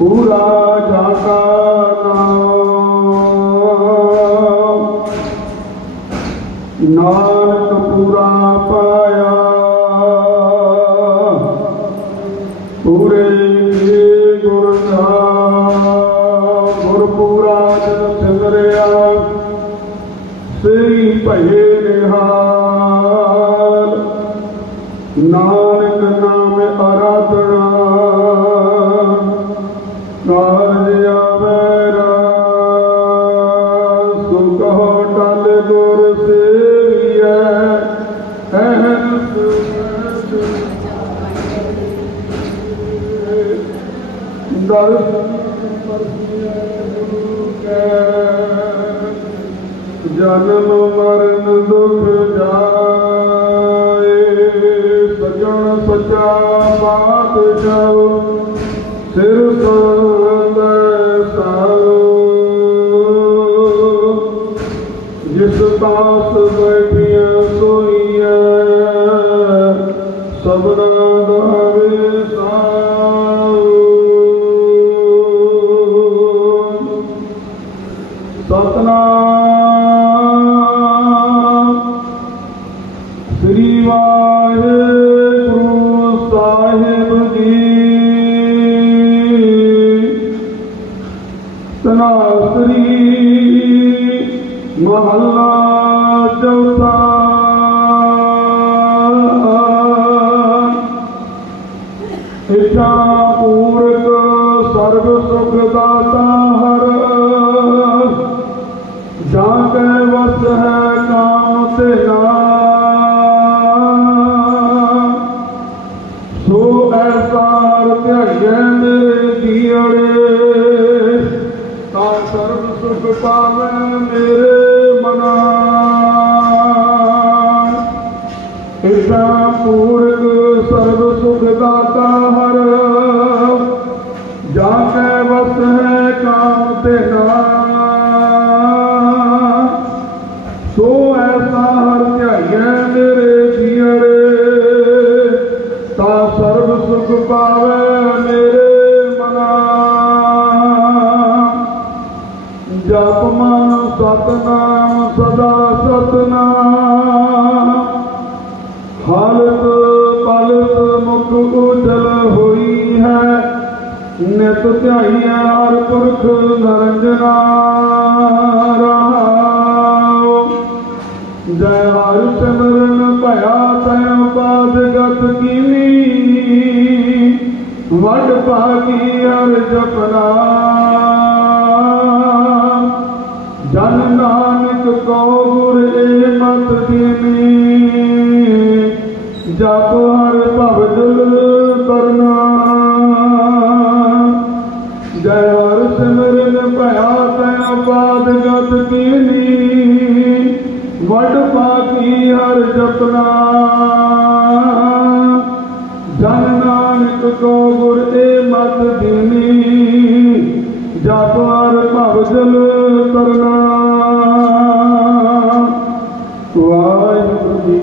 ਪੂਰਾ ਜਾਗਾ ਨਾਮ। ਨਾਨਕ ਪੂਰਾ ਪਾਇਆ ਕਾਰਜ ਆਵੇ ਰਾਸ ਸੁਖ ਟਲ ਗੁਰ ਸੇਵੀਐ ਅਹੰਸ ਦਰਸ਼ਨ ਪਰਸੀਐ ਗੁਰੂ ਕੈ ਜਨਮ ਮਰਨ ਦੁਖ ਜਾਏ ਸਜਣ ਸਚਾ ਪਾਤਸ਼ਾਹ ਸਿਰ ਸੰਦ ਤਨਾਸਰੀ ਮਹੱਲਾ ਚੌਥਾ ਇਛਾ ਪੂਰਕ ਸਰਬ ਸੁਖ ਦਾਤਾ ਹਰ ਜਾਂ ਕੈ ਵਸ ਹੈ ਕਾਮ ਤੇ ਸੋ ਐਸਾ ਧਿਆਇਐ ਸਰਬ ਮੇਰੇ ਮਨਾ। ਇਸਾ ਪੂਰਕ ਸਰਬ ਸੁਖ ਦਾਤਾ ਹਰ। ਜਾ ਕੇ ਵਸ ਹੈ ਕਾਮ ਤੇ ਸੋ ਐਸਾ ਹਰ ਧਿਆਈਐ ਮੇਰੇ ਜੀਵੜੇ ਤਾਂ ਸਰਬ ਸੁਖ ਪਾਵੇ ਸਦਾ ਸਤਨਾਮ। ਹਾਲਤ ਪਲਤ ਮੁਖ ਉਜਲ ਹੋਈ ਹੈ। ਨਿਤ ਧਿਆਈਐ ਹਰ ਪੁਰਖ ਨਰੰਜਨਾ ਜੈ ਹਰਿ ਸਿਮਰਨ ਭਇਆ ਤੈ ਉਪਾਦ ਗਤ ਕੀਨੀ। ਵੱਡ ਭਾਗੀ ਹਰ ਜਪਨਾ ਕੋ ਗੁਰ ਏ ਮਤ ਦੀਨੀ ਜਪ ਹਰ ਭਵ ਕਰਨਾ। ਜੈ ਹਰਿ ਸਿਮਰਨ ਭਇਆ ਤੈ ਉਪਾਦ ਗਤ ਕੀਨੀ। ਵੱਡ ਪਾਕੀ ਹਰ ਜਪਨਾ। ਜਨ ਨਾਨਕ ਕੋ ਗੁਰ ਏ ਮਤ ਦੀਨੀ ਜਪ ਹਰ ਭਵ